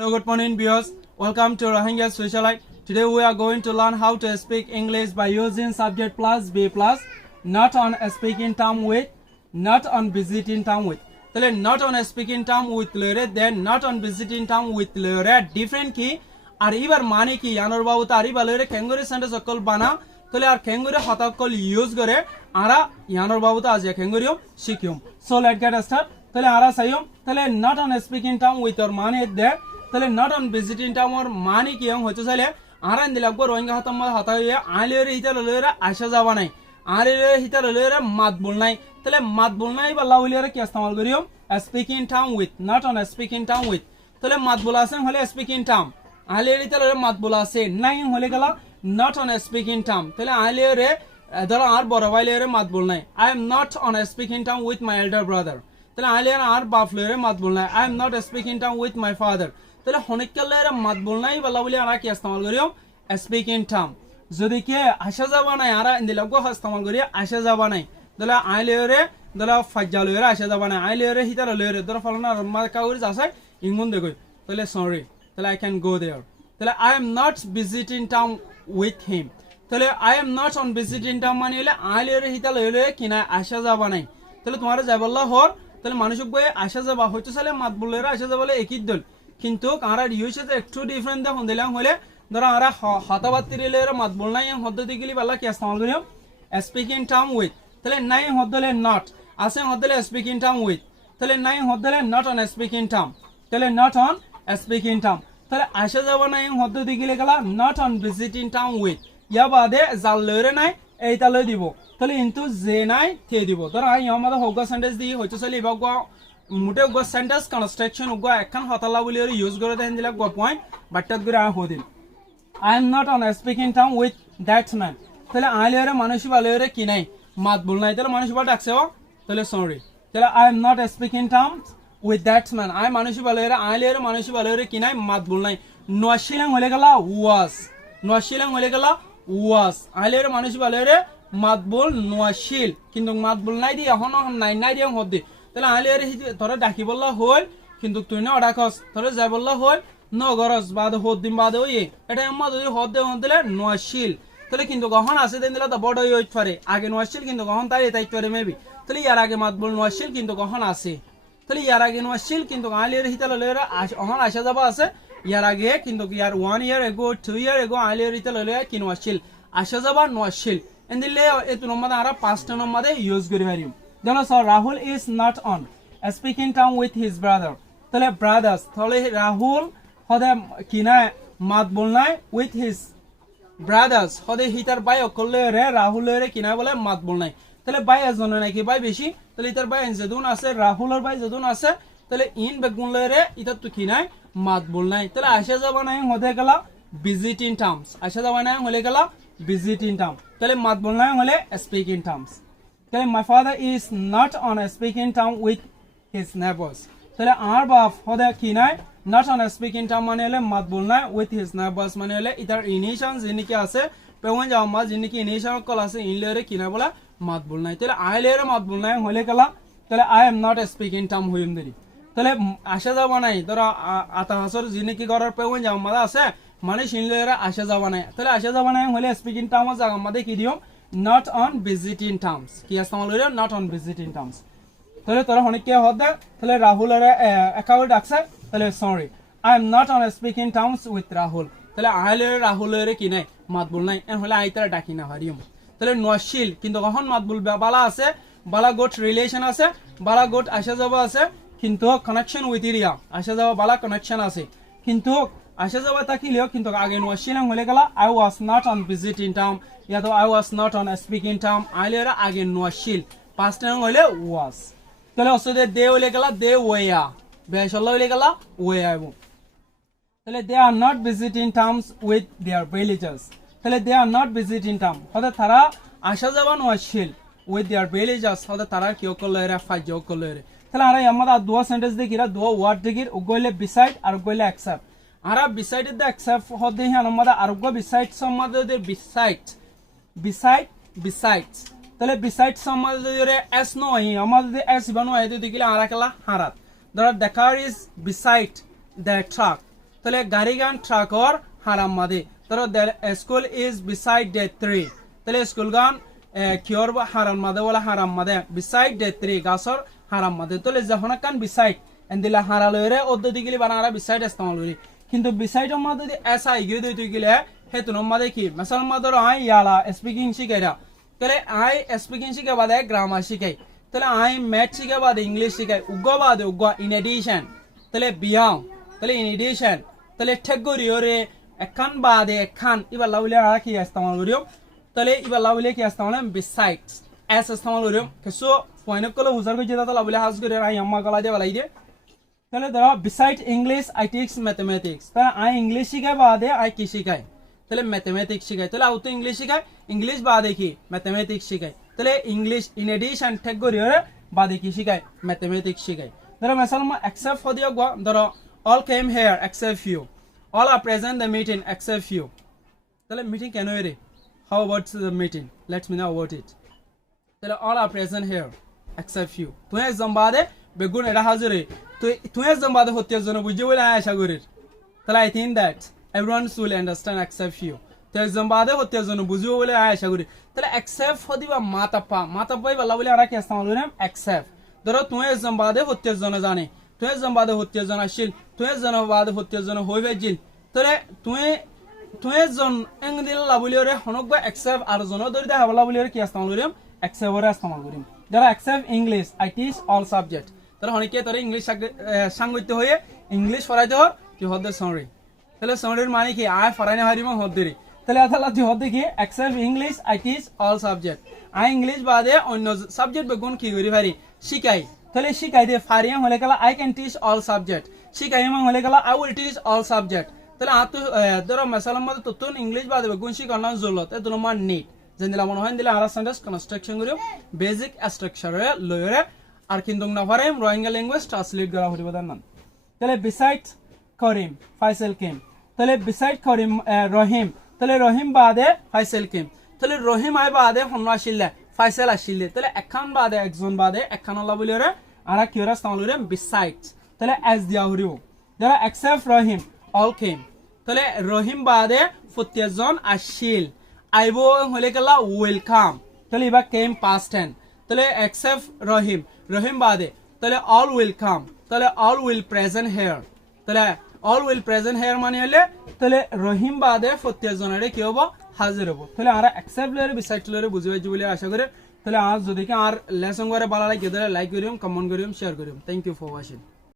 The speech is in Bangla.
Hello, good morning, viewers. Welcome to Rohingya Socialite. Today we are going to learn how to speak English by using subject plus be plus, not on a speaking term with, not on visiting term with. তাহলে not on a speaking term with লরে then not on visiting term with লরে different কি আর এবার মানে কি আনর বাবু তারি বালরে কেঙ্গরি সেন্টেন্স অকল বানা তাহলে আর কেঙ্গরি হতাকল ইউজ করে আরা ইয়ানর বাবু তা আজ কেঙ্গরিও শিখিম সো লেট গেট স্টার্ট তাহলে আরা সাইম তাহলে not on a speaking term with or মানে দে তাহলে not on visiting term or মানে কি হচ্ছে চাইলে আরা দিলাগো রোহিঙ্গা হতম হতা হয়ে আইলেরে হিতা লরে আসা যাবা নাই আইলেরে হিতা লরে মাত বল নাই তাহলে মাত বল নাই বা লাউলিয়ারে কি ইস্তেমাল করিও speaking term with not on a speaking term with তাহলে মাত বল আছে হলে স্পিকিং টার্ম আইলেরে হিতা লরে মাত বল আছে নাই হলে গেল not on a speaking term তাহলে আইলেরে ধরো আর বড় ভাইলেরে মাত বল নাই I am not on a speaking term with my elder brother তাহলে আইলেরে আর বাপ লরে মাত বল নাই I am not a speaking term with my father তাহলে হনিকলেরে মাত বল নাই বা লাউলি আরা কি ইস্তেমাল করিও স্পিকিং টার্ম যদি কে আসা যাবা নাই আরা ইন্দিলাগো ইস্তেমাল করি আসা যাবা নাই তাহলে আইলেরে দলা ফাজ্জালরে আসা যাবা নাই আইলেরে হিতার লরে দরা ফলনা মা কাউরি যাসাই ইংগুন দেখই তাহলে সরি তাহলে I can go there তাহলে I am not visiting town with him তাহলে I am not on visiting town মানে হলে আইলেরে হিতার লরে কিনা আসা যাবা নাই তাহলে তোমারে যাই বললা হর তাহলে মানুষক বই আসা যাবা হয়তো সালে মাত বললেরা আসা যাবলে একই দল কিন্তু আর ইউজে একটু ডিফারেন্ট দেখুন দিলাম হলে ধরো আর হতাবাতিরেলের মাত বল নাই পদ্ধতি গলি পাল্লা কি ইস্তেমাল করিও স্পিকিং টার্ম উইথ তাহলে নাই হদলে নট আছে হদলে স্পিকিং টার্ম উইথ তাহলে নাই হদলে নট অন স্পিকিং টার্ম তাহলে নট অন স্পিকিং টার্ম তাহলে আসা যাব নাই পদ্ধতি গলি গলা not on visiting term with ইয়া বাদে জাল লরে নাই এইটা লই দিব তাহলে কিন্তু যে নাই থে দিব ধর আই আমাদের হোগা সেন্টেন্স দি হইতো চলি বাগা মুটে গো সেন্টেন্স কনস্ট্রাকশন গো একখান হতালা বলি ইউজ করে দেন দিলা গো পয়েন্ট বাট্টাত করে হদিন I am not on a speaking term with that man তাহলে আইলেরে মানুষ বালেরে কি নাই মাত বল নাই তাহলে মানুষ বা ডাকছে তাহলে সরি তাহলে I am not a speaking term with that man I মানুষ বালেরে আইলেরে মানুষ বালেরে কি নাই মাত বল নাই নশিলাং হলে গলা was নশিলাং হলে গলা was আইলেরে মানুষ বালেরে মাত বল নশিল কিন্তু মাত বল নাই দি এখন নাই নাই দি হদি তাহলে আইলেরে তোরা ডাকি বললা হল কিন্তু তুই না ডাকস তোরা যাই বললা হল নগরস বাদ হদিন বাদ ওই এটা আম্মা যদি হদ দে দিলে নশিল তাহলে কিন্তু কখন আছে দেন দিলা তো বড় হই পারে আগে নশিল কিন্তু কখন তাই তাই পারে মেবি তাহলে ইয়ার আগে মাত বল নশিল কিন্তু কখন আছে তাহলে ইয়ার আগে নশিল কিন্তু আইলের হিতাল লরে কখন আসা যাবা আছে ইয়ার আগে কিন্তু ইয়ার 1 ইয়ার এগো 2 ইয়ার এগো আইলের হিতাল লরে কি নশিল আসা যাবা নশিল এন্দিলে এত নম্বর আরা পাঁচটা নম্বরে ইউজ করি পারিম জানো sir Rahul is not on speaking term with his brother তাহলে ব্রাদার্স তাহলে রাহুল হদে কিনা মাত বল নাই উইথ হিজ ব্রাদার্স হদে হিতার বাই অকলে রে রাহুলের কিনা বলে মাত বল নাই তাহলে বাই এজন নাকি বাই বেশি তাহলে ইতার বাই যেদুন আছে রাহুলের বাই যেদুন আছে তাহলে ইন বেগুন রে ইতার তো কিনাই মাত বল নাই তাহলে আসা যাবা নাই হদে গেলা ভিজিটিং টার্মস আসা যাবা নাই হলে গেলা ভিজিটিং টার্ম তাহলে মাত বল নাই হলে স্পিকিং টার্মস তাহলে my father is not on a speaking term with his neighbours তাহলে আর বাপ হদে কিনাই not on a speaking term মানে হলে মাত বল নাই with his neighbors মানে হলে ইতার ইনিশন যিনিকি আছে পেওয়ান জামা যিনিকি ইনিশন কল আছে ইনলেরে কিনা বলা মাত বল নাই তাহলে আইলেরে মাত বল নাই হলে কলা তাহলে I am not a speaking term হইম দেরি তাহলে আসা যাবা নাই ধর আতা হাসর যিনিকি করার পেওয়ান জামা আছে মানে ইনলেরে আসা যাবা নাই তাহলে আসা যাবা নাই হলে স্পিকিং টার্ম জায়গা মধ্যে কি দিও not on visiting terms কি ইস্তেমাল হইলো not on visiting terms তাহলে তোরা অনেক কে হদ তাহলে রাহুলের একাউন্ট ডাকছে তাহলে sorry I am not on a speaking terms with Rahul তাহলে আইলের রাহুলের কি নাই মাত বল নাই এন হলে আইতারা ডাকি না হারিম তাহলে নশিল কিন্তু কখন মাত বল বালা আছে বালা গোট রিলেশন আছে বালা গোট আসা যাওয়া আছে কিন্তু কানেকশন উইথ এরিয়া আসা যাওয়া বালা কানেকশন আছে কিন্তু আসা যাওয়া তাকিলেও কিন্তু আগে নশিল হলে গেল I was not on visiting term ইয়া তো I was not on a speaking term আইলের আগে নশিল পাস্ট টাইম হলে was তাহলে অসদে দে হলে গেল দে ওয়া বেশল্লা হলে গেল ওয়ে আইব তাহলে they are not visiting terms with their villagers তাহলে they are not visiting term হতে তারা আসা যাবা নশিল উইথ দেয়ার ভিলেজার্স হতে তারা কি করলো এরা ফাইজ করলো এর তাহলে আর আমাদের দুয়া সেন্টেন্স দেখিরা দুয়া ওয়ার্ড দেখির উগইলে বিসাইড আর উগইলে অ্যাকসেপ্ট আরা বিসাইড দ্য অ্যাকসেপ্ট হতে হ্যাঁ আমাদের আর উগ বিসাইড সম্মাদে বিসাইড বিসাইড বিসাইডস তাহলে বিসাইড সম্মাদে এস নয় আমাদের এস বানো আইতে দেখিলে আরা কেলা হারাত ধর the car is beside the truck তাহলে গাড়িগান ট্রাকর হারাম মাদে তাহলে the school is beside the tree তাহলে স্কুল গান কিয়র হারাম মাদে বলে হারাম মাদে beside the tree গাছর হারাম মাদে তাহলে যখন কান beside এন্দিলা হারালয়রে অদ্দতি গিলি বানারা beside ইস্তেমাল করি কিন্তু beside মাদে যদি এসা ইগিয়ে দিতে গিলে হেতু মাদে কি মিসাল মাদর আই ইয়ালা স্পিকিং শিখাইরা তাহলে আই স্পিকিং শিখে বাদে গ্রামার শিখাই তাহলে আই ম্যাথ শিখে বাদে ইংলিশ শিখাই উগ্র বাদে উগ্র ইন এডিশন তাহলে বিয়াও তাহলে ইন এডিশন তাহলে ঠেগরিওরে এখান বাদে এখান ইবা লাউলে আর কি ইস্তেমাল করিও তাহলে ইবা লাউলে কি ইস্তেমাল বিসাইডস এস ইস্তেমাল করিও কিছু পয়েন্ট কলে বুঝার কই যেটা লাউলে হাজ করে আই আম্মা গলা দিয়ে বলাই দে তাহলে ধরো beside English I teach mathematics তাহলে আই ইংলিশ শিখাই বাদে আই কি শিখাই তাহলে ম্যাথমেটিক্স শিখাই তাহলে আউতো ইংলিশ শিখাই ইংলিশ বাদে কি ম্যাথমেটিক্স শিখাই তাহলে ইংলিশ ইন এডিশন ঠেগরিওরে বাদে কি শিখাই ম্যাথমেটিক্স শিখাই ধরো মেসালমা এক্সেপ্ট ফর দিও গো ধরো all came here except few all are present the meeting except few তাহলে মিটিং কেন এরে how about the meeting let me know about it তাহলে all are present here except few তুই একজন বাদে বেগুন এটা হাজিরে তুই একজন বাদে হত্যার জন্য বুঝে বলে আশা করি তাহলে I think that everyone will understand except few তুই একজন বাদে হত্যার জন্য বুঝিও বলে আশা করি তাহলে except ফদিবা মাতাপাই বলা বলে আর কি ইস্তেমাল করি except ধরো তুই একজন বাদে হত্যার জন্য জানে তুই একজন বাদে হত্যার জন্য আসিল তুই একজন বাদে হত্যার জন্য হইবে জিল তাহলে তুই একজন এংদিল লাবলিওরে হনকবা except আর জন ধরে দে হাবলা বলিওরে কি ইস্তেমাল করিম except ওরে ইস্তেমাল করিম যারা except English I teach all subject তাহলে হনকে তোরে ইংলিশ সাংগত্য হয়ে ইংলিশ পড়াইতে হর তুই হদে সরি তাহলে সরির মানে কি আয় ফরাইনা হারিম হদরি তাহলে আতালা তুই হদে কি except English I teach all subject I English বাদে অন্য সাবজেক্ট বেগুন কি করি পারি শিখাই তাহলে শিখাই দে ফারিয়াম হলে গেলা I can teach all subject শিখাইম হলে গেলা I will teach all subject তাহলে আতো ধরো মেসালাম মতে তো ইংলিশ বাদে বেগুন শিখানো জরুরত এত মান নিড যেদিলা মনে হয় দিলা আর সেন্টেন্স কনস্ট্রাকশন করিও বেসিক স্ট্রাকচারে লয়রে আর কিন্তু না পারেম রোহিঙ্গা ল্যাঙ্গুয়েজ ট্রান্সলেট করা হইব দান তাহলে বিসাইড করিম ফাইসেল কেম তাহলে বিসাইড করিম রহিম তাহলে রহিম বাদে ফাইসেল কেম তাহলে রহিম আই বাদে হন্ন আসিলে ফাইসেল আসিলে তাহলে একখান বাদে একজন বাদে একখান আল্লাহ বলিরে আর কি ওরা ইস্তেমাল করি বিসাইড তাহলে এস দিয়া হরিও যারা এক্সেপ্ট রহিম অল কেম তাহলে রহিম বাদে 40 জন আসিল আইবো হলে গেলা ওয়েলকাম তাহলে এবার কেম পাস্ট টেন্স তাহলে এক্সেপ্ট রহিম বাদে তাহলে অল ওয়েলকাম তাহলে অল উইল প্রেজেন্ট হিয়ার তাহলে অল উইল প্রেজেন্ট হিয়ার মানে হলে তাহলে রহিম বাদে 40 জনের কি হবো হাজির হবো তাহলে আমরা এক্সেপ্ট লরে বিসাইড লরে বুঝি পাইছি বলে আশা করি তাহলে আজ যদি কি আর লেসন করে ভালো লাগে তাহলে লাইক করিম কমেন্ট করিম শেয়ার করিম থ্যাংক ইউ ফর ওয়াচিং